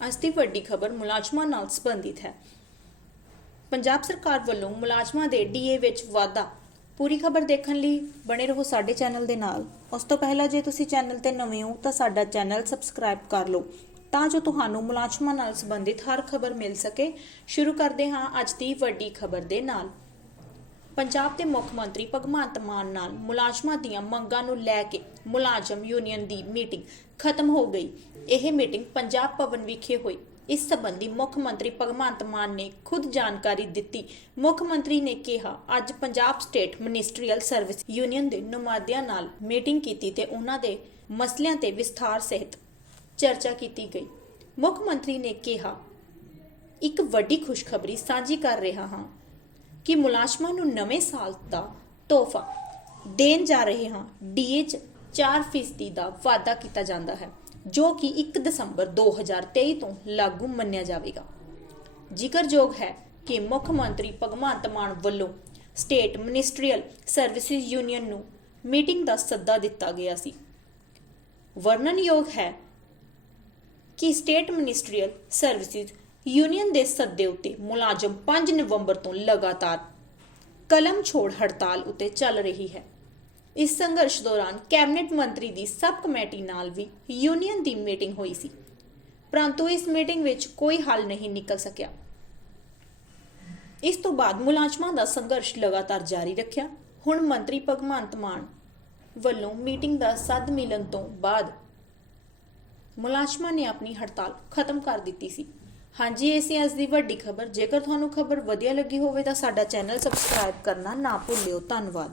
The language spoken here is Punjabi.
ਅੱਜ ਦੀ ਵੱਡੀ ਖਬਰ ਮੁਲਾਜ਼ਮਾਂ ਨਾਲ ਸੰਬੰਧਿਤ ਹੈ। ਪੰਜਾਬ ਸਰਕਾਰ ਵੱਲੋਂ ਮੁਲਾਜ਼ਮਾਂ ਦੇ ਡੀਏ ਵਿੱਚ ਵਾਧਾ। ਪੂਰੀ ਖਬਰ ਦੇਖਣ ਲਈ ਬਣੇ ਰਹੋ ਸਾਡੇ ਚੈਨਲ ਦੇ ਨਾਲ। ਉਸ ਤੋਂ ਪਹਿਲਾਂ ਜੇ ਤੁਸੀਂ ਚੈਨਲ ਤੇ ਨਵੇਂ ਹੋ ਤਾਂ ਸਾਡਾ ਚੈਨਲ ਸਬਸਕ੍ਰਾਈਬ ਕਰ ਲਓ, ਤਾਂ ਜੋ ਤੁਹਾਨੂੰ ਮੁਲਾਜ਼ਮਾਂ ਨਾਲ ਸੰਬੰਧਿਤ ਹਰ ਖਬਰ ਮਿਲ ਸਕੇ। ਸ਼ੁਰੂ ਕਰਦੇ ਹਾਂ ਅੱਜ ਦੀ ਵੱਡੀ ਖਬਰ ਦੇ ਨਾਲ। ਪੰਜਾਬ ਦੇ ਮੁੱਖ ਮੰਤਰੀ ਭਗਵੰਤ ਮਾਨ ਨਾਲ ਮੁਲਾਜ਼ਮਾਂ ਦੀਆਂ ਮੰਗਾਂ ਨੂੰ ਲੈ ਕੇ ਮੁਲਾਜ਼ਮ ਯੂਨੀਅਨ ਦੀ ਮੀਟਿੰਗ ਖਤਮ ਹੋ ਗਈ। ਇਹ ਮੀਟਿੰਗ ਪੰਜਾਬ ਭਵਨ ਵਿਖੇ ਹੋਈ। ਇਸ ਸੰਬੰਧੀ ਮੁੱਖ ਮੰਤਰੀ ਭਗਵੰਤ ਮਾਨ ਨੇ ਖੁਦ ਜਾਣਕਾਰੀ ਦਿੱਤੀ। ਮੁੱਖ ਮੰਤਰੀ ਨੇ ਕਿਹਾ, ਅੱਜ Punjab state ministerial service union ਦੇ ਨੁਮਾਇੰਦਿਆਂ ਨਾਲ ਮੀਟਿੰਗ ਕੀਤੀ ਤੇ ਉਹਨਾਂ ਦੇ ਮਸਲਿਆਂ ਤੇ ਵਿਸਥਾਰ ਸਹਿਤ ਚਰਚਾ ਕੀਤੀ ਗਈ। ਮੁੱਖ ਮੰਤਰੀ ਨੇ ਕਿਹਾ, ਇੱਕ ਵੱਡੀ ਖੁਸ਼ਖਬਰੀ ਸਾਂਝੀ ਕਰ ਰਿਹਾ ਹਾਂ। ਕਿ ਮੁਲਾਜ਼ਮਾਂ ਨੂੰ ਨਵੇਂ ਸਾਲ ਦਾ ਤੋਹਫਾ ਦੇਣ ਜਾ ਰਹੇ ਹਾਂ। ਡੀਏ 'ਚ 4% ਦਾ ਵਾਅਦਾ ਕੀਤਾ ਜਾਂਦਾ ਹੈ, ਜੋ ਕਿ 1 ਦਸੰਬਰ 2023 ਤੋਂ ਲਾਗੂ ਮੰਨਿਆ ਜਾਵੇਗਾ। ਜ਼ਿਕਰਯੋਗ ਹੈ ਕਿ ਮੁੱਖ ਮੰਤਰੀ ਭਗਵੰਤ ਮਾਨ ਵੱਲੋਂ ਸਟੇਟ ਮਿਨਿਸਟਰੀਅਲ ਸਰਵਿਸਿਜ਼ ਯੂਨੀਅਨ ਨੂੰ ਮੀਟਿੰਗ ਦਾ ਸੱਦਾ ਦਿੱਤਾ ਗਿਆ ਸੀ। ਵਰਣਨਯੋਗ ਹੈ ਕਿ ਸਟੇਟ ਮਿਨਿਸਟਰੀਅਲ ਸਰਵਿਸਿਜ਼ ਯੂਨੀਅਨ ਦੇ ਸੱਦੇ ਉੱਤੇ ਮੁਲਾਜ਼ਮ 5 ਨਵੰਬਰ ਤੋਂ ਲਗਾਤਾਰ ਕਲਮ ਛੋੜ ਹੜਤਾਲ ਉਤੇ ਚੱਲ ਰਹੀ ਹੈ। ਇਸ ਸੰਘਰਸ਼ ਦੌਰਾਨ ਕੈਬਨਿਟ ਮੰਤਰੀ ਦੀ ਸਬ ਕਮੇਟੀ ਨਾਲ ਵੀ ਯੂਨੀਅਨ ਦੀ ਮੀਟਿੰਗ ਹੋਈ ਸੀ। ਪਰੰਤੂ ਇਸ ਮੀਟਿੰਗ ਵਿੱਚ ਕੋਈ ਹੱਲ ਨਹੀਂ ਨਿਕਲ ਸਕਿਆ। ਇਸ ਤੋਂ ਬਾਅਦ ਮੁਲਾਜ਼ਮਾਂ ਦਾ ਸੰਘਰਸ਼ ਲਗਾਤਾਰ ਜਾਰੀ ਰੱਖਿਆ। ਹੁਣ ਮੰਤਰੀ ਭਗਵੰਤ ਮਾਨ ਵੱਲੋਂ ਮੀਟਿੰਗ ਦਾ ਸੱਦ ਮਿਲਣ ਤੋਂ ਬਾਅਦ ਮੁਲਾਜ਼ਮਾਂ ਨੇ ਆਪਣੀ ਹੜਤਾਲ ਖਤਮ ਕਰ ਦਿੱਤੀ ਸੀ। ਹਾਂਜੀ, ਇਹ ਸੀ ਅੱਜ ਦੀ ਵੱਡੀ ਖਬਰ। ਜੇਕਰ ਤੁਹਾਨੂੰ ਖਬਰ ਵਧੀਆ ਲੱਗੀ ਹੋਵੇ ਤਾਂ ਸਾਡਾ ਚੈਨਲ ਸਬਸਕ੍ਰਾਈਬ ਕਰਨਾ ਨਾ ਭੁੱਲਿਓ। ਧੰਨਵਾਦ।